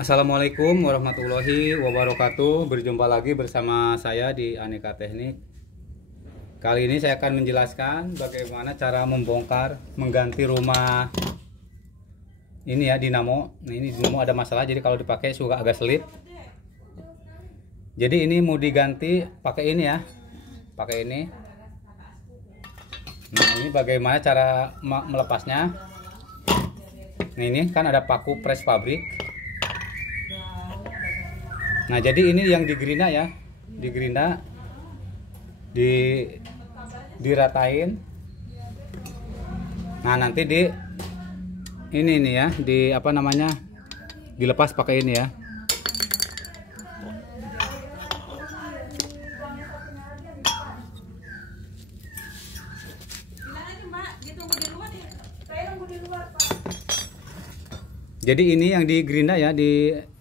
Assalamualaikum warahmatullahi wabarakatuh. Berjumpa lagi bersama saya di Aneka Teknik. Kali ini saya akan menjelaskan bagaimana cara membongkar mengganti rumah ini ya, dinamo. Nah, ini dinamo ada masalah, jadi kalau dipakai suka agak selip. Jadi ini mau diganti pakai ini ya, pakai ini. Nah, ini bagaimana cara melepasnya. Nah, ini kan ada paku pres pabrik. Nah, jadi ini yang digerinda ya, digerinda, diratain. Nah, nanti ini nih ya, apa namanya, dilepas pakai ini ya. Jadi ini yang digerinda ya,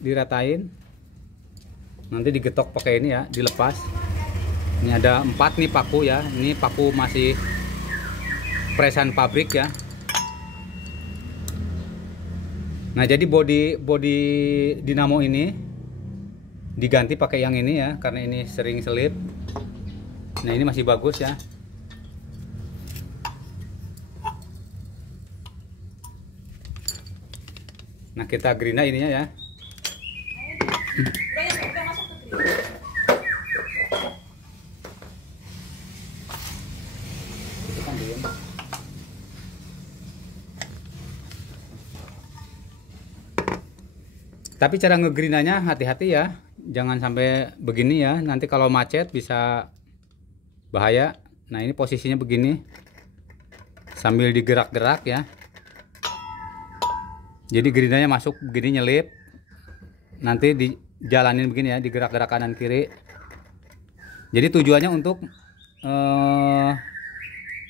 diratain. Nanti digetok pakai ini ya, dilepas. Ini ada 4 nih paku ya. Ini paku masih presan pabrik ya. Nah, jadi bodi dinamo ini diganti pakai yang ini ya, karena ini sering selip. Nah, ini masih bagus ya. Nah, kita gerinda ininya ya. Tapi cara ngegrindanya hati-hati ya, jangan sampai begini ya, nanti kalau macet bisa bahaya. Nah, ini posisinya begini sambil digerak-gerak ya, jadi gerindanya masuk begini, nyelip, nanti dijalanin begini ya, digerak-gerak kanan kiri. Jadi tujuannya untuk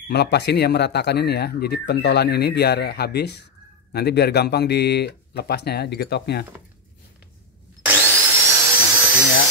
melepas ini ya, meratakan ini ya, jadi pentolan ini biar habis, nanti biar gampang dilepasnya ya, digetoknya. Ya.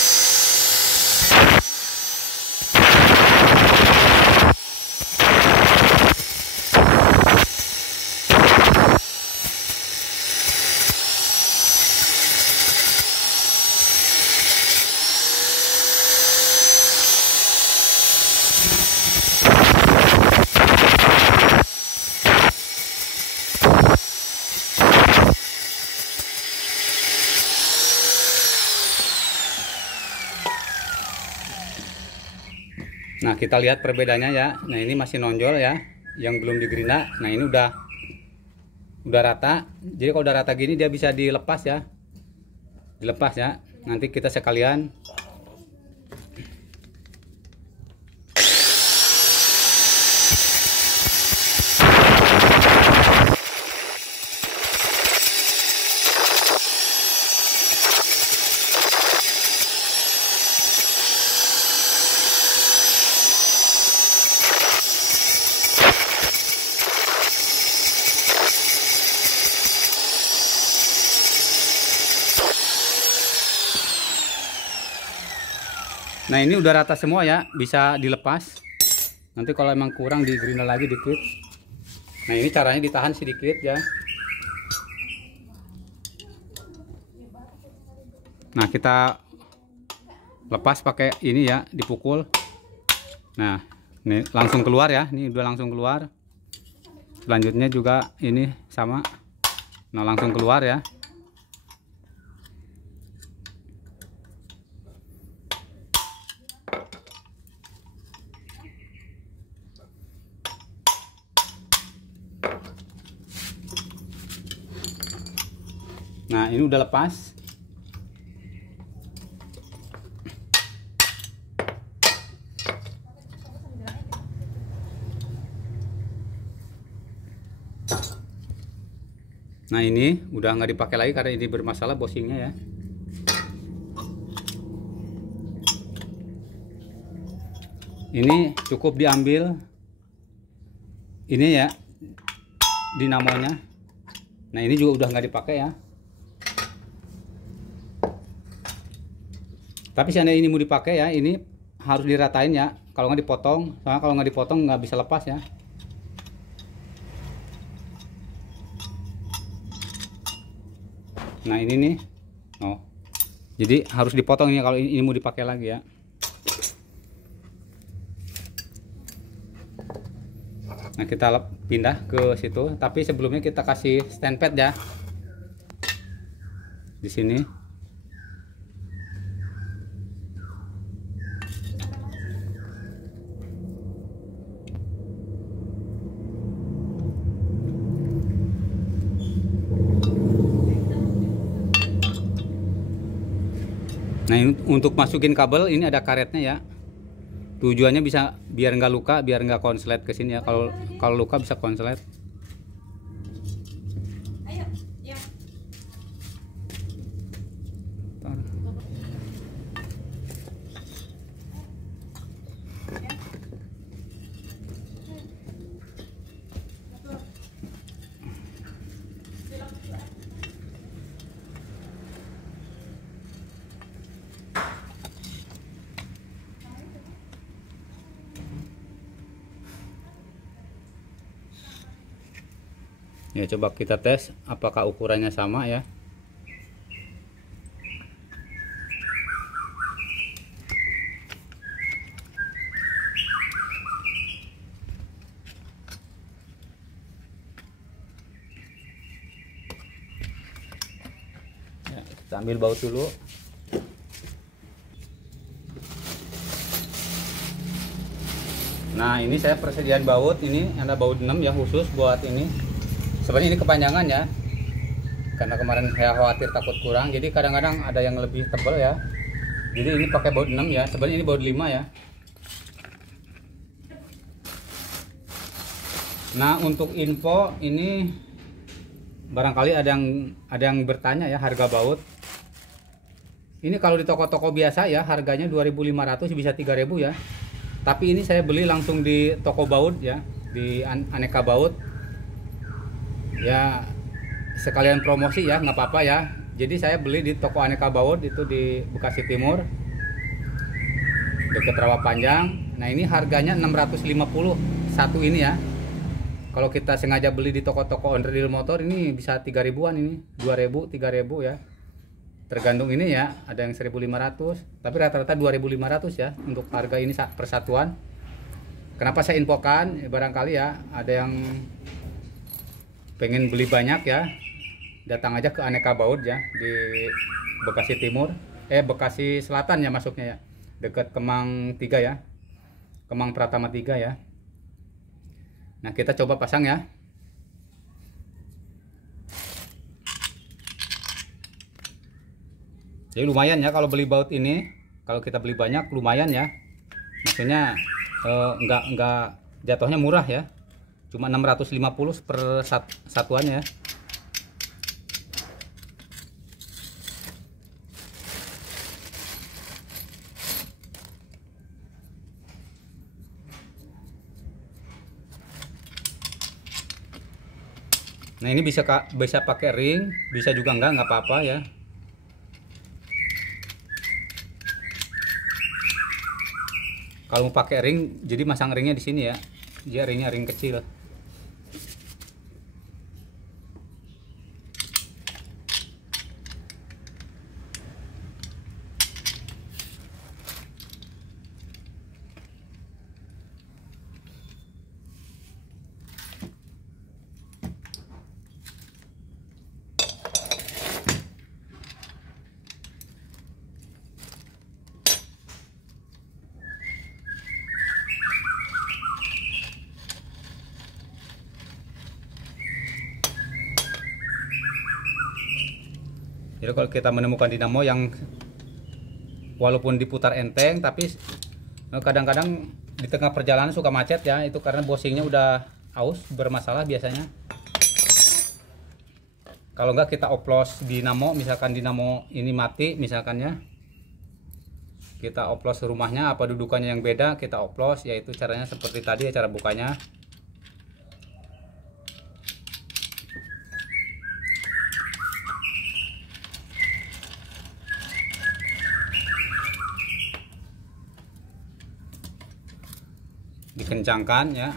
Nah, kita lihat perbedaannya ya. Nah, ini masih nonjol ya, yang belum digerinda. Nah, ini udah rata. Jadi kalau udah rata gini dia bisa dilepas ya, dilepas ya. Nanti kita sekalian Nah, ini udah rata semua ya, bisa dilepas. Nanti kalau emang kurang digerinda lagi dikit. Nah, ini caranya ditahan sedikit ya. Nah, kita lepas pakai ini ya, dipukul. Nah, ini langsung keluar ya, ini udah langsung keluar. Selanjutnya juga ini sama. Nah, langsung keluar ya. Nah, ini udah lepas. Nah, ini udah nggak dipakai lagi karena ini bermasalah bosingnya ya. Ini cukup diambil ini ya, dinamonya. Nah, ini juga udah nggak dipakai ya. Tapi seandainya ini mau dipakai ya, ini harus diratain ya. Kalau nggak dipotong, soalnya kalau nggak dipotong nggak bisa lepas ya. Nah, ini nih Oh, jadi harus dipotong ini kalau ini mau dipakai lagi ya. Nah, kita pindah ke situ, tapi sebelumnya kita kasih stand pad ya. Di sini. Nah, ini untuk masukin kabel ini ada karetnya ya. Tujuannya bisa biar nggak luka, biar nggak konslet ke sini ya. Kalau luka bisa konslet. Ya, coba kita tes apakah ukurannya sama ya. Ya, kita ambil baut dulu. Nah, ini saya persediaan baut, ini ada baut 6 ya khusus buat ini. Sebenarnya ini kepanjangan ya, karena kemarin saya khawatir takut kurang, jadi kadang-kadang ada yang lebih tebal ya. Jadi ini pakai baut 6 ya, sebenarnya ini baut 5 ya. Nah, untuk info ini barangkali ada yang bertanya ya harga baut. Ini kalau di toko-toko biasa ya harganya 2.500 bisa 3.000 ya. Tapi ini saya beli langsung di toko baut ya, di Aneka Baut. Ya sekalian promosi ya, nggak apa-apa ya. Jadi saya beli di toko Aneka Baut itu di Bekasi Timur, dekat Rawa Panjang. Nah, ini harganya 650 satu ini ya. Kalau kita sengaja beli di toko-toko onderdil motor ini bisa 3.000-an ini, 2.000, 3.000 ya. Tergantung ini ya, ada yang 1.500, tapi rata-rata 2.500 ya untuk harga ini persatuan. Kenapa saya infokan? Barangkali ya ada yang pengen beli banyak ya, datang aja ke Aneka Baut ya di Bekasi Timur, Bekasi Selatan ya masuknya ya, dekat Kemang 3 ya, Kemang Pratama 3 ya. Nah, kita coba pasang ya. Jadi lumayan ya kalau beli baut ini, kalau kita beli banyak lumayan ya, maksudnya enggak jatuhnya murah ya. Cuma 650 per satuannya ya. Nah, ini bisa pakai ring, bisa juga enggak apa-apa ya. Kalau mau pakai ring, jadi masang ringnya di sini ya. Dia ringnya ring kecil. Jadi kalau kita menemukan dinamo yang walaupun diputar enteng, tapi kadang-kadang di tengah perjalanan suka macet ya, itu karena bushingnya udah aus bermasalah biasanya. Kalau enggak kita oplos dinamo, misalkan dinamo ini mati misalkan ya, kita oplos rumahnya apa dudukannya yang beda, kita oplos, yaitu caranya seperti tadi ya, cara bukanya. Dikencangkan ya.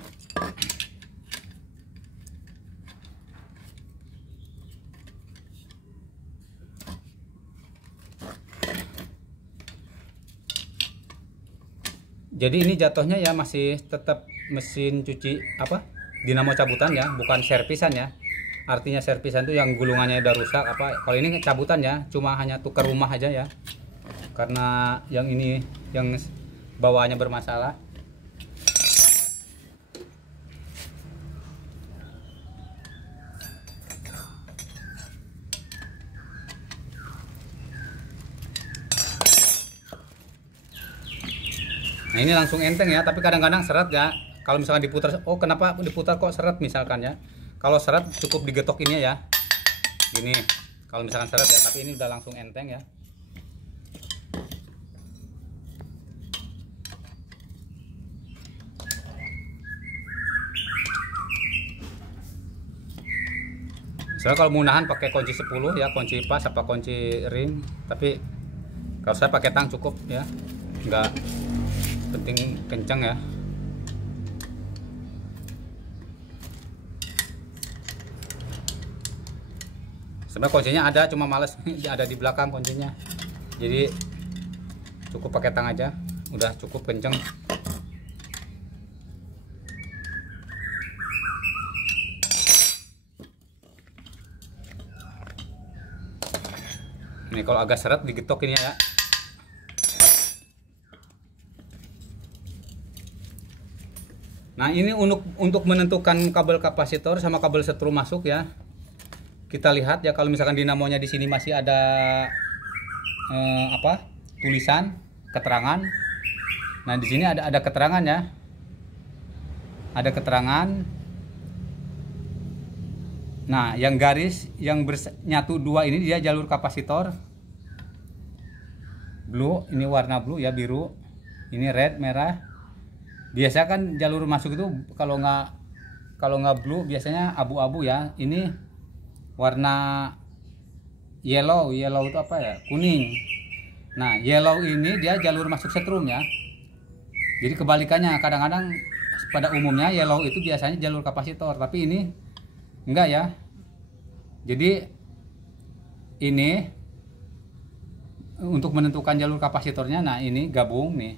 Jadi ini jatuhnya ya masih tetap mesin cuci apa? Dinamo cabutan ya, bukan servisan ya. Artinya servisan itu yang gulungannya udah rusak apa. Kalau ini cabutan ya, cuma hanya tukar rumah aja ya. Karena yang ini yang bawaannya bermasalah. Nah ini langsung enteng ya, tapi kadang-kadang seret ya. Kalau misalkan diputar, oh kenapa diputar kok seret misalkan ya. Kalau seret cukup digetok ini ya, gini. Kalau misalkan seret ya, tapi ini udah langsung enteng ya. Soalnya kalau mau nahan pakai kunci 10 ya, kunci pas apa kunci ring. Tapi kalau saya pakai tang cukup ya, nggak penting kencang ya. Sebenarnya kuncinya ada, cuma males ada di belakang kuncinya. Jadi cukup pakai tang aja, udah cukup kencang. Nih kalau agak seret digetok ini ya. Nah ini untuk menentukan kabel kapasitor sama kabel setrum masuk ya. Kita lihat ya, kalau misalkan dinamonya di sini masih ada tulisan keterangan. Nah di sini ada keterangan ya. Ada keterangan. Nah yang garis yang nyatu dua ini dia jalur kapasitor. Blue, ini warna blue ya, biru. Ini red, merah. Biasa kan jalur masuk itu kalau nggak blue biasanya abu-abu ya. Ini warna yellow itu apa ya, kuning. Nah yellow ini dia jalur masuk setrum ya. Jadi kebalikannya, kadang-kadang pada umumnya yellow itu biasanya jalur kapasitor, tapi ini enggak ya. Jadi ini untuk menentukan jalur kapasitornya, nah ini gabung nih,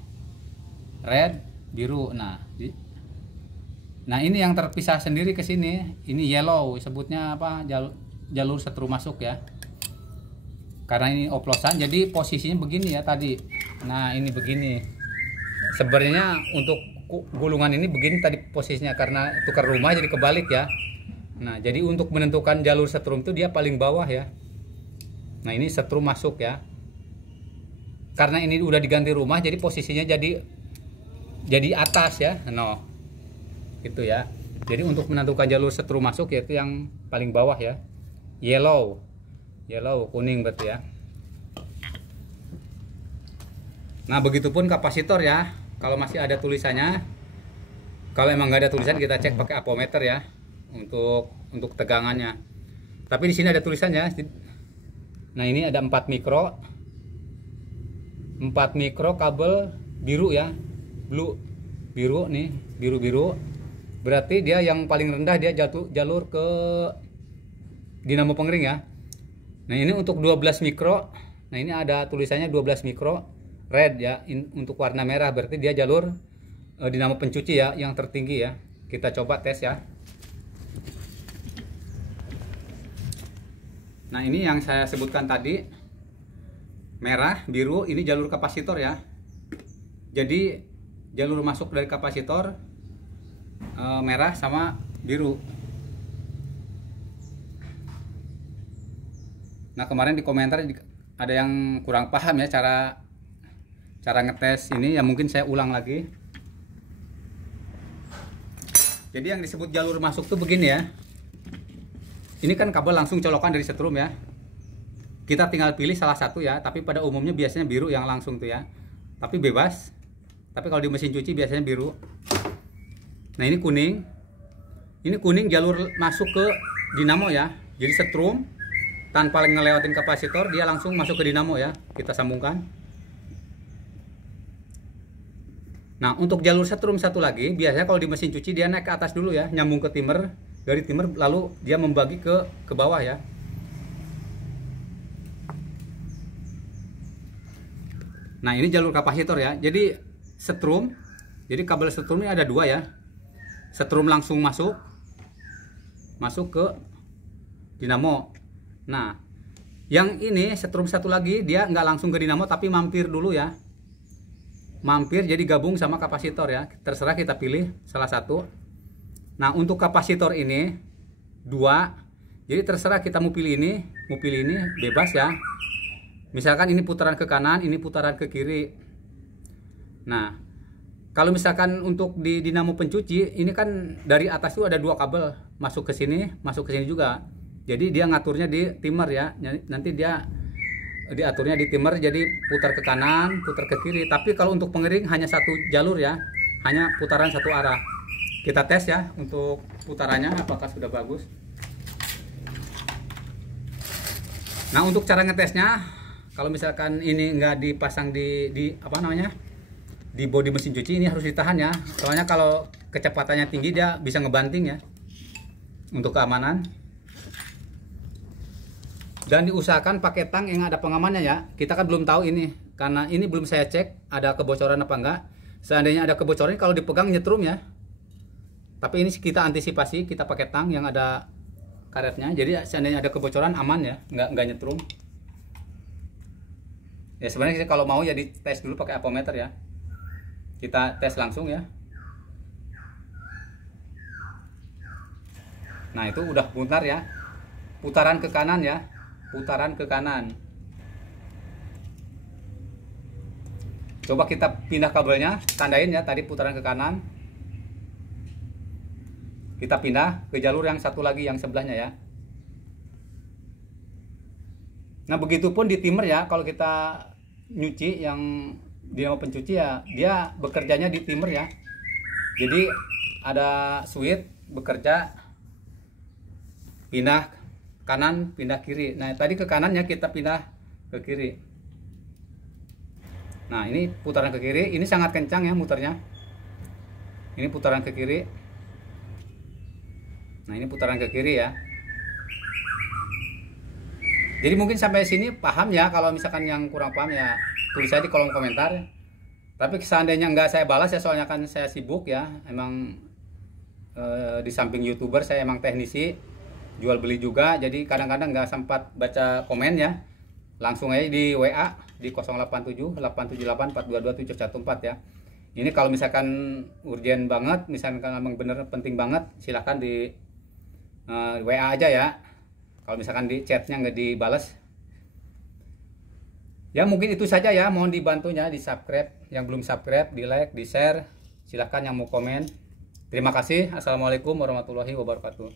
red, biru. Nah ini yang terpisah sendiri ke sini, ini yellow, sebutnya apa, jalur setrum masuk ya. Karena ini oplosan, jadi posisinya begini ya tadi. Nah ini begini. Sebenarnya untuk gulungan ini begini tadi posisinya, karena tukar rumah jadi kebalik ya. Nah jadi untuk menentukan jalur setrum itu dia paling bawah ya. Nah ini setrum masuk ya. Karena ini udah diganti rumah, jadi posisinya jadi atas ya. No, itu ya. Jadi untuk menentukan jalur setrum masuk yaitu yang paling bawah ya, yellow kuning berarti ya. Nah begitupun kapasitor ya. Kalau masih ada tulisannya, kalau emang nggak ada tulisan kita cek pakai apometer ya untuk tegangannya. Tapi di sini ada tulisannya. Nah ini ada 4 mikro kabel biru ya, biru nih, biru. Berarti dia yang paling rendah dia jalur ke dinamo pengering ya. Nah ini untuk 12 mikro. Nah ini ada tulisannya 12 mikro red ya. Untuk warna merah berarti dia jalur dinamo pencuci ya, yang tertinggi ya. Kita coba tes ya. Nah ini yang saya sebutkan tadi, merah, biru, ini jalur kapasitor ya. Jadi jalur masuk dari kapasitor merah sama biru. Nah kemarin di komentar ada yang kurang paham ya cara ngetes ini ya, mungkin saya ulang lagi. Jadi yang disebut jalur masuk tuh begini ya. Ini kan kabel langsung colokan dari setrum ya. Kita tinggal pilih salah satu ya, tapi pada umumnya biasanya biru yang langsung tuh ya. Tapi bebas. Tapi kalau di mesin cuci biasanya biru. Nah ini kuning. Ini kuning jalur masuk ke dinamo ya. Jadi setrum tanpa ngelewatin kapasitor dia langsung masuk ke dinamo ya. Kita sambungkan. Nah untuk jalur setrum satu lagi, biasanya kalau di mesin cuci dia naik ke atas dulu ya, nyambung ke timer, dari timer lalu dia membagi ke bawah ya. Nah ini jalur kapasitor ya. Jadi setrum Jadi kabel setrum ini ada dua ya. Setrum langsung masuk ke dinamo. Nah, yang ini setrum satu lagi dia nggak langsung ke dinamo tapi mampir dulu ya. Mampir jadi gabung sama kapasitor ya. Terserah kita pilih salah satu. Nah, untuk kapasitor ini dua. Jadi terserah kita mau pilih ini bebas ya. Misalkan ini putaran ke kanan, ini putaran ke kiri. Nah, kalau misalkan untuk di dinamo pencuci, ini kan dari atas tuh ada dua kabel masuk ke sini juga. Jadi dia ngaturnya di timer ya. Nanti dia diaturnya di timer, jadi putar ke kanan, putar ke kiri. Tapi kalau untuk pengering hanya satu jalur ya, hanya putaran satu arah. Kita tes ya untuk putarannya apakah sudah bagus. Nah, untuk cara ngetesnya, kalau misalkan ini nggak dipasang di apa namanya, di bodi mesin cuci, ini harus ditahan ya. Soalnya kalau kecepatannya tinggi dia bisa ngebanting ya. Untuk keamanan. Dan diusahakan pakai tang yang ada pengamannya ya. Kita kan belum tahu ini, karena ini belum saya cek ada kebocoran apa enggak. Seandainya ada kebocoran, kalau dipegang nyetrum ya. Tapi ini kita antisipasi, kita pakai tang yang ada karetnya. Jadi seandainya ada kebocoran aman ya, nggak nyetrum. Ya sebenarnya kalau mau ya dites dulu pakai apometer ya. Kita tes langsung ya. Nah, itu udah putar ya. Putaran ke kanan ya. Putaran ke kanan. Coba kita pindah kabelnya, tandain ya tadi putaran ke kanan. Kita pindah ke jalur yang satu lagi yang sebelahnya ya. Nah, begitupun di timer ya. Kalau kita nyuci yang dinamo pencuci ya, dia bekerjanya di timer ya. Jadi ada switch bekerja pindah kanan, pindah kiri. Nah, tadi ke kanannya kita pindah ke kiri. Nah, ini putaran ke kiri, ini sangat kencang ya muternya. Ini putaran ke kiri. Nah, ini putaran ke kiri ya. Jadi mungkin sampai sini paham ya. Kalau misalkan yang kurang paham ya tulis aja di kolom komentar. Tapi seandainya nggak saya balas ya, soalnya kan saya sibuk ya. Emang di samping YouTuber saya emang teknisi, jual beli juga. Jadi kadang-kadang nggak sempat baca komen ya. Langsung aja di WA di 087 878 422 714 ya. Ini kalau misalkan urgent banget, misalkan emang bener penting banget, silahkan di WA aja ya. Kalau misalkan di chatnya nggak dibalas ya, mungkin itu saja ya. Mohon dibantunya di subscribe, yang belum subscribe di like, di share. Silahkan yang mau komen. Terima kasih. Assalamualaikum warahmatullahi wabarakatuh.